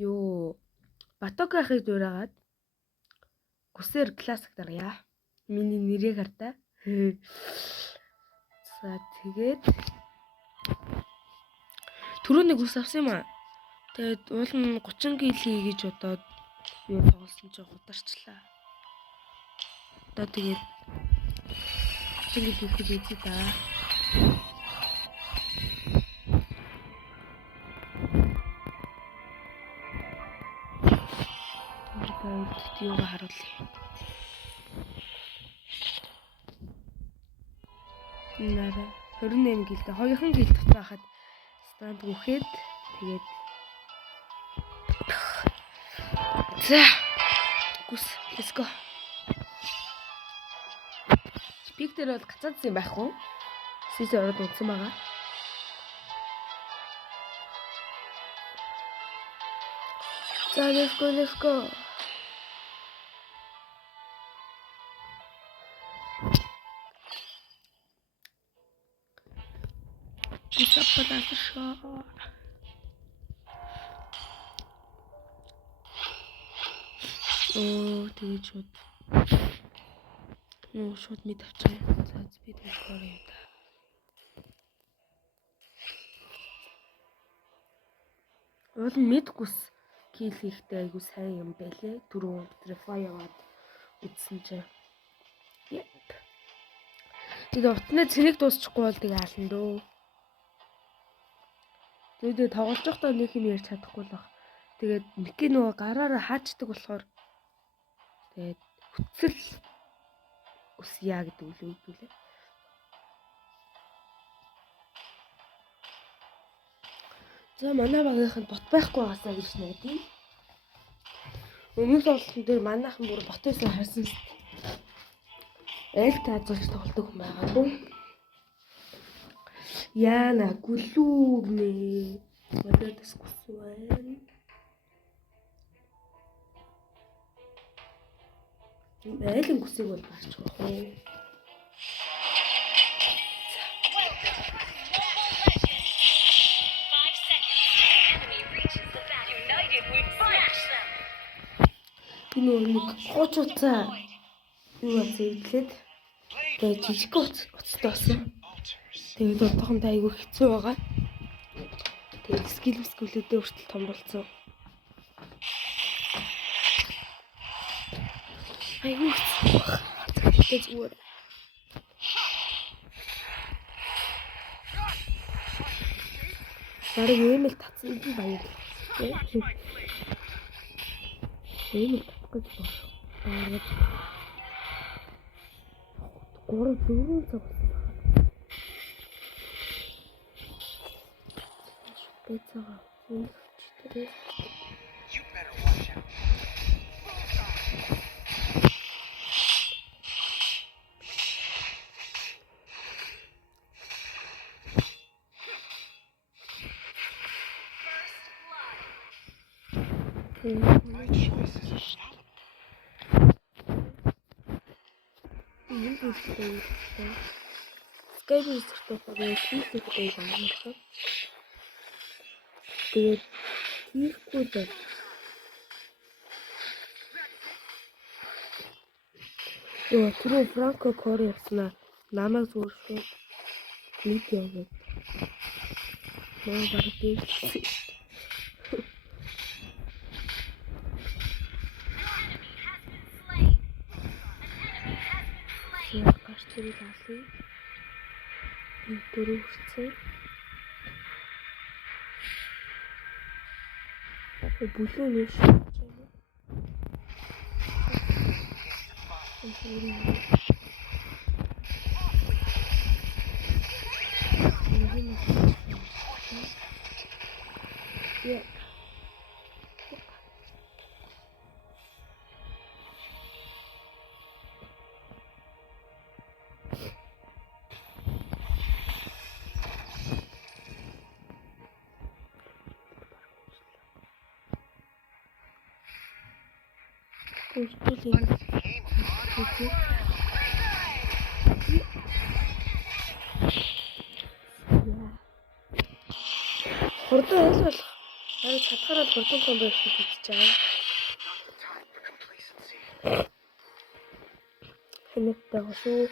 Юу Батокахыг дуурайгаад гүсээр классик даргая. Миний нэрийг хартаа. За тэгээд түрүүний гүс авсан юм аа. Тэгээд уул нь 30 кг гэж бодоод юу тоглосон ч ударчлаа. Одоо тэгээд 30 кг хийхээ да. Юугаа харуулъя. Нара 28 гэлтэй хоёрхан гэл татаахад станд гүхэд тэгээд за гүс let's go. Спектр бол гацаадсан юм байх уу? Сис ороод унтсан байгаа. За let's go. Западашаа. Тэгээд шууд. Шууд мэд авчаа. За би дэлгүүр юм да. Уул нь мэд гүс кил хийхтэй айгу сайн юм байлээ. Түрүү трефа яваад үтсэн чинь. Тэгээд утнаа цэнийг дуусчихгүй бол тэгээ хаална дөө. Тэгээд тоглож байхдаа нэг юм ярьж чадахгүй л баг. Тэгээд Мики нөгөө гараараа хаачдаг болохоор тэгээд хөтсөл үсья гэдэг үл үүдүүлээ. За манай багийнхан бот байхгүй байгаасаа гэж найдаа. Өмнөх тоглолтын дээр манайхан бүр ботоосоо харсан шүү дээ. Элт хазуулж тоглодог хүн байгаа бүү. Яна гүлүүгнэ. Модердэс гүсвэн. Айлын гүсийг бол гарч байгаа хөө. Нэг хуучууцаа юу зэвлээд тэгээд жижиг уцтай болсон. Тэгээд одоохондоо айгүй хэцүү байгаа. Тэгээд скиллүүдээ хүртэл том болсон. Айгүй хэцүү байгаа. Тэгээд зүгээр. Бараг эмэл татсан юм баяр. Эмэл татгаж байна. Бараг 3-4 цаг. Бэцага үчтэй. You better watch out. My choice is Skybus тохиолдол хийх юм байна. Тэгээд хийхгүй дээ. Яа, түрүү Франко Кори явснаа намайг зүгээр шүү. Видео гээд. Мөн бараг дийсэн. Я гарч ирэл алий. Дөрөв хүрцээ. Бүлүү нэж Хурдан айлгал Харин чадхаараа хурдан комбо хийх гэж байгаа. Хэнэттэй гошуу.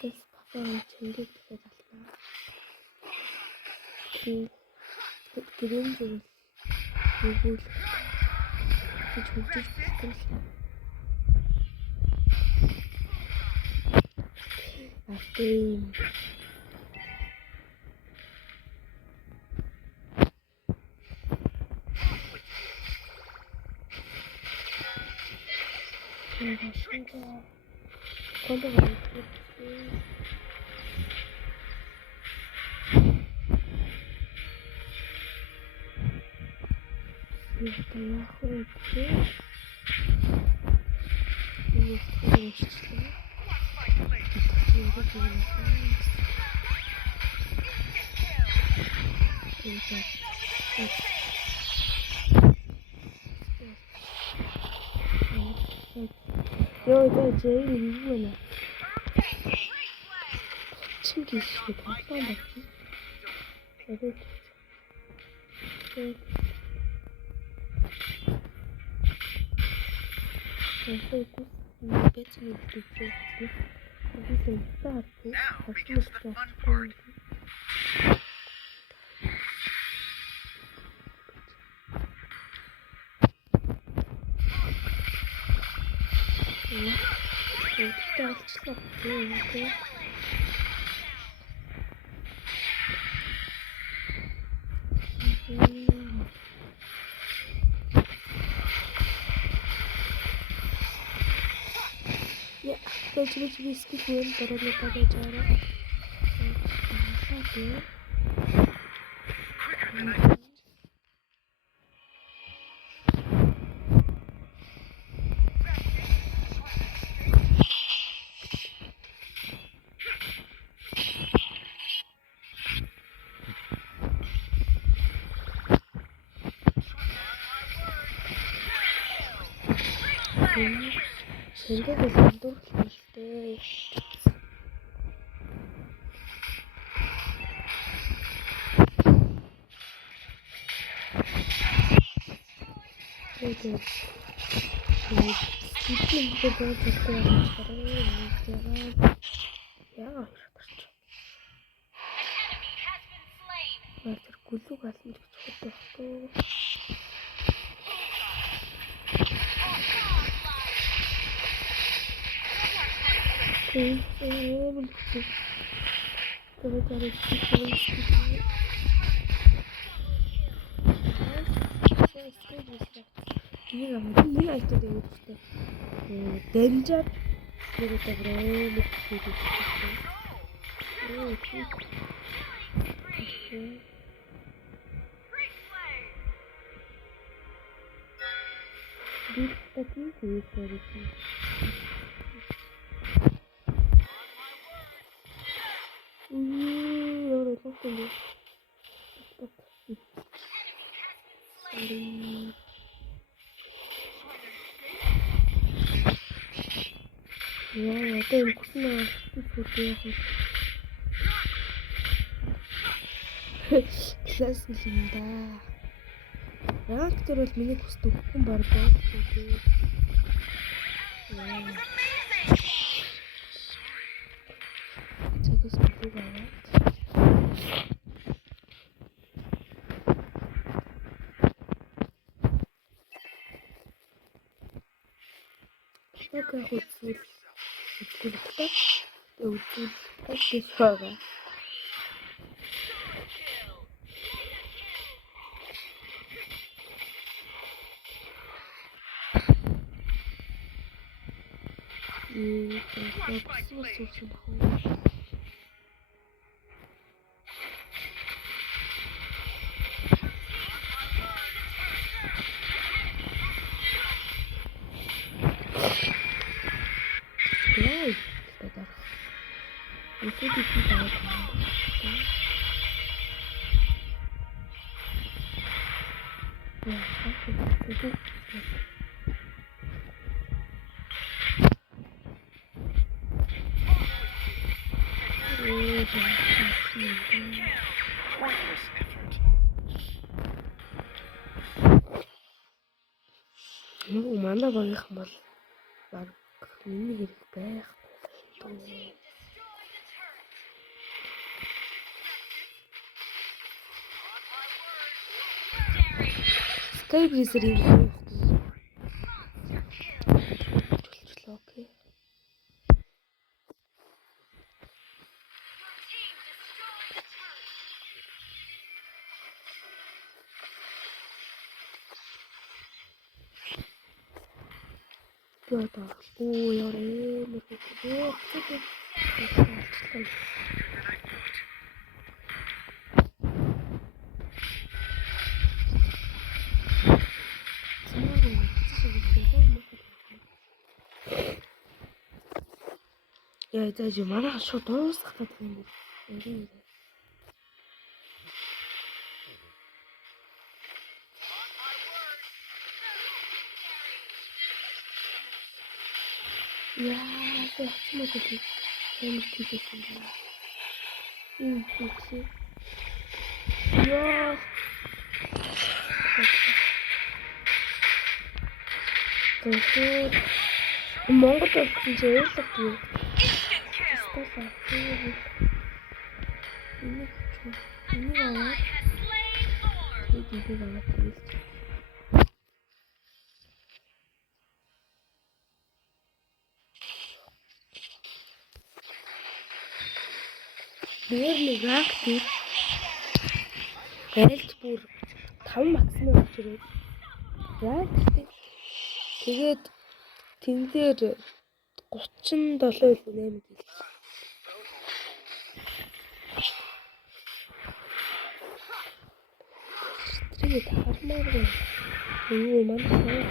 Тэс папаа чингэж дахиад алнаа. Гэрэн зүйл нэгүүл гэж хөвжиж бэлтгэл. Артем Йоо, зээ юу вэ? Чингис шиг тоглоом байна. Тэгээд бэцний битээ. Бидний таарч хашмалтай. Тэгтээ алчлаа. Окей. Я, точно виски хуем дөрөв tage жаараа. Шингээгээ сандуурлаа штэ. Тэгээд стилийн дээр бодчихгүй байна. Яа hirtarч. Тэр гүлүг ална гэж бодохгүй. Энэ айтууд юу гэхтэй дэмжаад нэгтэй брэнд хийдэг. Би такие хийдэг. Яа, тохтол. Яа, одоо гүснээ зүгтээ яах вэ? Класс юм да. Реактор бол миний хүсдэг хүн бардаг. Тэгээс бүгд аваад. Така үзүүл. Үзүүлэлтээ үзүүлэлтээс байгаа. Pointless effort. Нөгөө манай багийнхан бол баг миний хэрэг байхгүй. Sky Freezer юм уу? Окей. Яа, оо яа, яа, зааж манайх шууд дуусгах гэдэг юм бэ? Яа, тэгсэн мэт үү? Ямар тийсэн бэ? Тэгсэн. Яа. Тэгэхээр Монгол болсон чи ойлгох юм. Энийг аваад дээр нэг актив айлт бүр 5 максимум болж ирээд яа тэгээд тэн дээр 37 илүү 8 гэлээ. Тэгээд хармаар юу манай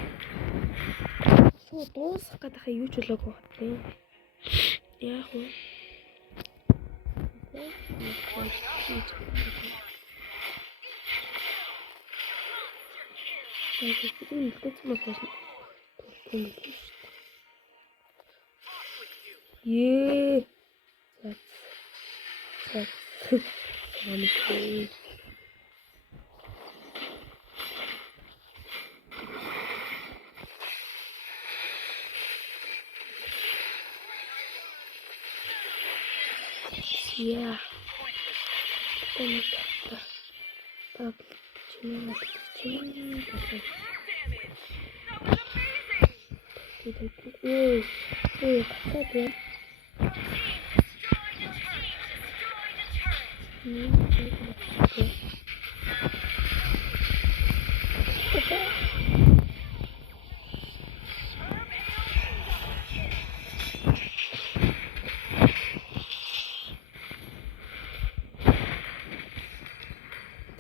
шууд дуусах гэдэг юу ч болоогүй хатаа. Яах вэ? Yeah. That's funny. Yeah.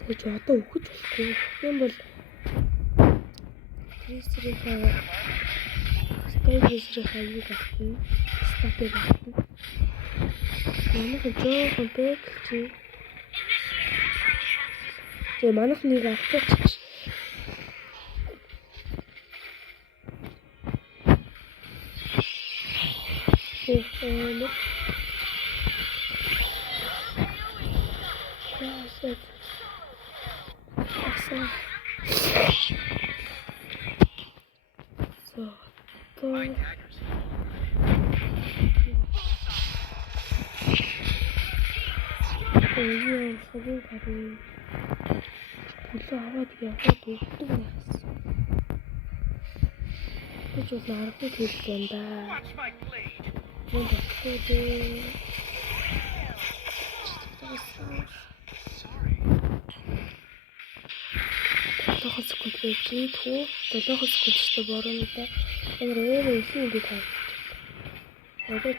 Тэгэж одоо өгч болохгүй. Тийм бол Freezer-ийн Sky Freezer-ийн юу гэх статик байна. Манайх жоохон бэкчи. Тэгээ манайх нэг авчихчих. Бүлээ аваад яваад өгдөг байхсан. Гэж бол аргагүй хэлж байна да. Юу болохгүй дээ. Толгой секунд гэж түү. Толгой секундтэй бороонода ямар ийм би таа. Одоо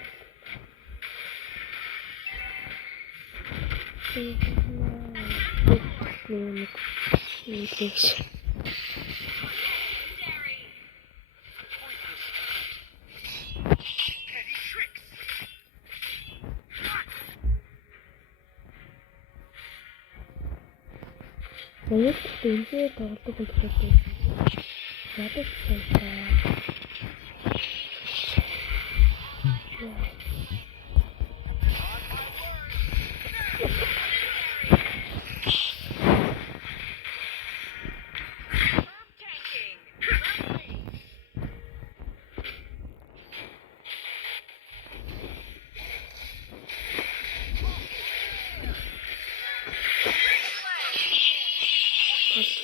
Заяа тэнцээ тоглох хүн тохиолдсон. Ядаж санаа.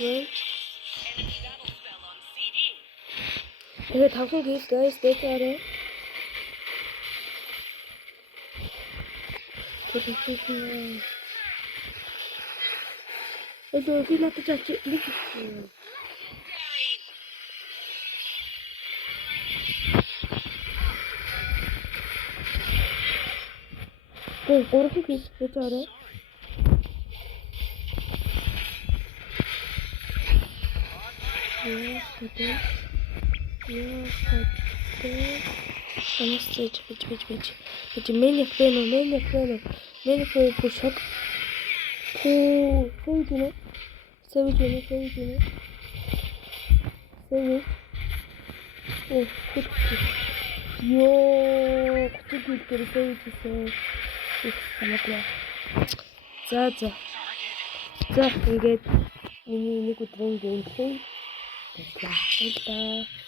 байна. Тэгээд 5 гэл guys дээгээрээ. Эдгээр би надад чач нэг хийсэн. Gue gurung gis дээгээрээ. Бич мэник пушок. Сэвэж. Ёо, гүцэг дээр сэвэжсэн. Их санаатай. За. За ингээд миний нэг өдрийн геймплей. Баярлалаа.